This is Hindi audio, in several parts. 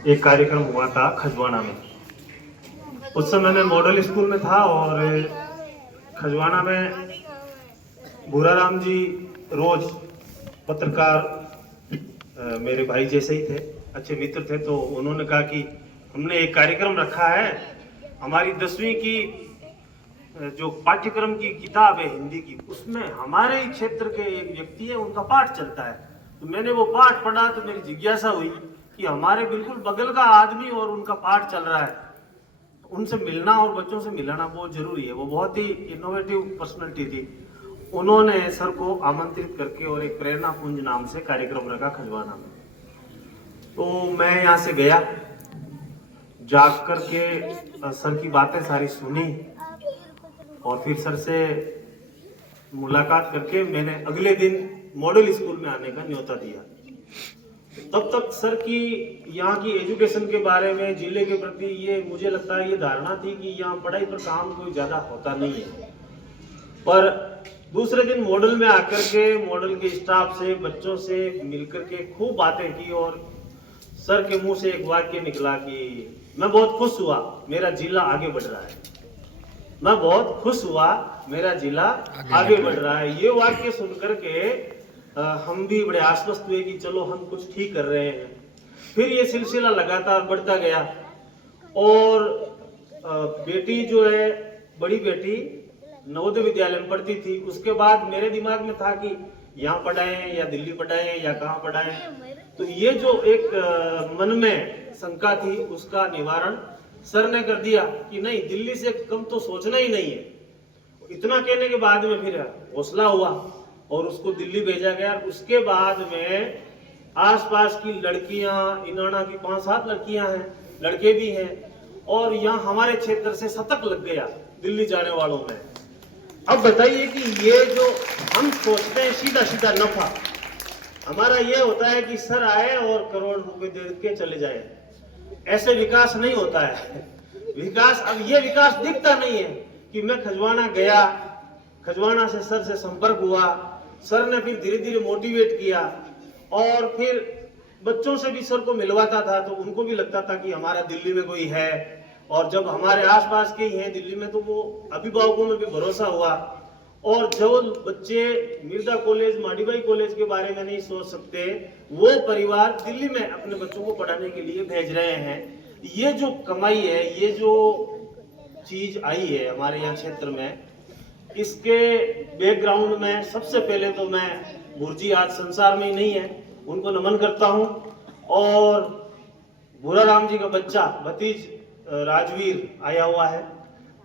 एक कार्यक्रम हुआ था खजवाना में। उस समय मैं मॉडल स्कूल में था और खजवाना में भूराराम जी रोज पत्रकार मेरे भाई जैसे ही थे, अच्छे मित्र थे, तो उन्होंने कहा कि हमने एक कार्यक्रम रखा है, हमारी 10वीं की जो पाठ्यक्रम की किताब है हिंदी की, उसमें हमारे ही क्षेत्र के एक व्यक्ति है, उनका पाठ चलता है। तो मैंने वो पाठ पढ़ा तो मेरी जिज्ञासा हुई कि हमारे बिल्कुल बगल का आदमी और उनका पाठ चल रहा है, उनसे मिलना और बच्चों से मिलाना बहुत जरूरी है। वो बहुत ही इनोवेटिव पर्सनैलिटी थी। उन्होंने सर को आमंत्रित करके और एक प्रेरणा पुंज नाम से कार्यक्रम रखा खजवाना में। तो मैं यहाँ से गया, जाग करके सर की बातें सारी सुनी और फिर सर से मुलाकात करके मैंने अगले दिन मॉडल स्कूल में आने का न्योता दिया। तब तक सर की यहाँ की एजुकेशन के बारे में, जिले के प्रति ये मुझे लगता है ये धारणा थी कि यहाँ पढ़ाई पर काम कोई ज्यादा होता नहीं है। पर दूसरे दिन मॉडल में आकर के मॉडल के स्टाफ से, बच्चों से मिलकर के खूब बातें की और सर के मुंह से एक वाक्य निकला कि मैं बहुत खुश हुआ मेरा जिला आगे बढ़ रहा है। मैं बहुत खुश हुआ मेरा जिला आगे बढ़ रहा है। ये वाक्य सुनकर के हम भी बड़े आश्वस्त हुए कि चलो हम कुछ ठीक कर रहे हैं। फिर ये सिलसिला लगातार बढ़ता गया और बेटी जो है, बड़ी बेटी नवोदय विद्यालय में पढ़ती थी। उसके बाद मेरे दिमाग में था कि यहाँ पढ़ाएं या दिल्ली पढ़ाएं या कहाँ पढ़ाएं। तो ये जो एक मन में शंका थी उसका निवारण सर ने कर दिया कि नहीं, दिल्ली से कम तो सोचना ही नहीं है। इतना कहने के बाद में फिर हौसला हुआ और उसको दिल्ली भेजा गया। उसके बाद में आसपास की लड़कियां, इनाना की 5-7 लड़कियां हैं, लड़के भी हैं, और यहाँ हमारे क्षेत्र से शतक लग गया दिल्ली जाने वालों में। अब बताइए कि ये जो हम सोचते हैं सीधा सीधा नफा, हमारा ये होता है कि सर आए और करोड़ रुपए दे के चले जाए। ऐसे विकास नहीं होता है। विकास, अब ये विकास दिखता नहीं है कि मैं खजवाना गया, खजवाना से सर से संपर्क हुआ, सर ने फिर धीरे धीरे मोटिवेट किया और फिर बच्चों से भी सर को मिलवाता था तो उनको भी लगता था कि हमारा दिल्ली में कोई है। और जब हमारे आसपास के ही हैं दिल्ली में तो वो अभिभावकों में भी भरोसा हुआ। और जो बच्चे मिर्जा कॉलेज, माडीबाई कॉलेज के बारे में नहीं सोच सकते, वो परिवार दिल्ली में अपने बच्चों को पढ़ाने के लिए भेज रहे हैं। ये जो कमाई है, ये जो चीज आई है हमारे यहाँ क्षेत्र में, इसके बैकग्राउंड में सबसे पहले तो मैं, गुरुजी आज संसार में ही नहीं है, उनको नमन करता हूँ। और भूराराम जी का बच्चा भतीज राजवीर आया हुआ है,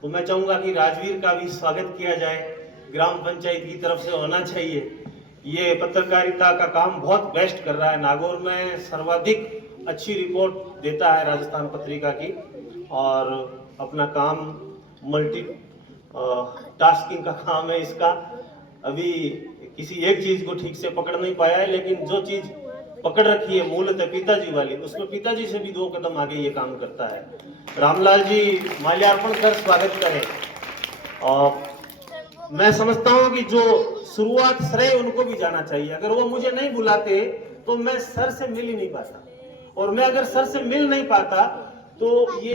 तो मैं चाहूंगा कि राजवीर का भी स्वागत किया जाए। ग्राम पंचायत की तरफ से होना चाहिए। ये पत्रकारिता का काम बहुत बेस्ट कर रहा है। नागौर में सर्वाधिक अच्छी रिपोर्ट देता है राजस्थान पत्रिका की, और अपना काम मल्टी टास्किंग का काम है इसका। अभी किसी एक चीज को ठीक से पकड़ नहीं पाया है, लेकिन जो चीज पकड़ रखी है मूलतः पिताजी वाली, उसमें पिताजी से भी 2 कदम आगे ये काम करता है। रामलाल जी माल्यार्पण कर स्वागत करें। और मैं समझता हूं कि जो शुरुआत श्रेय उनको भी जाना चाहिए। अगर वो मुझे नहीं बुलाते तो मैं सर से मिल ही नहीं पाता, और मैं अगर सर से मिल नहीं पाता तो ये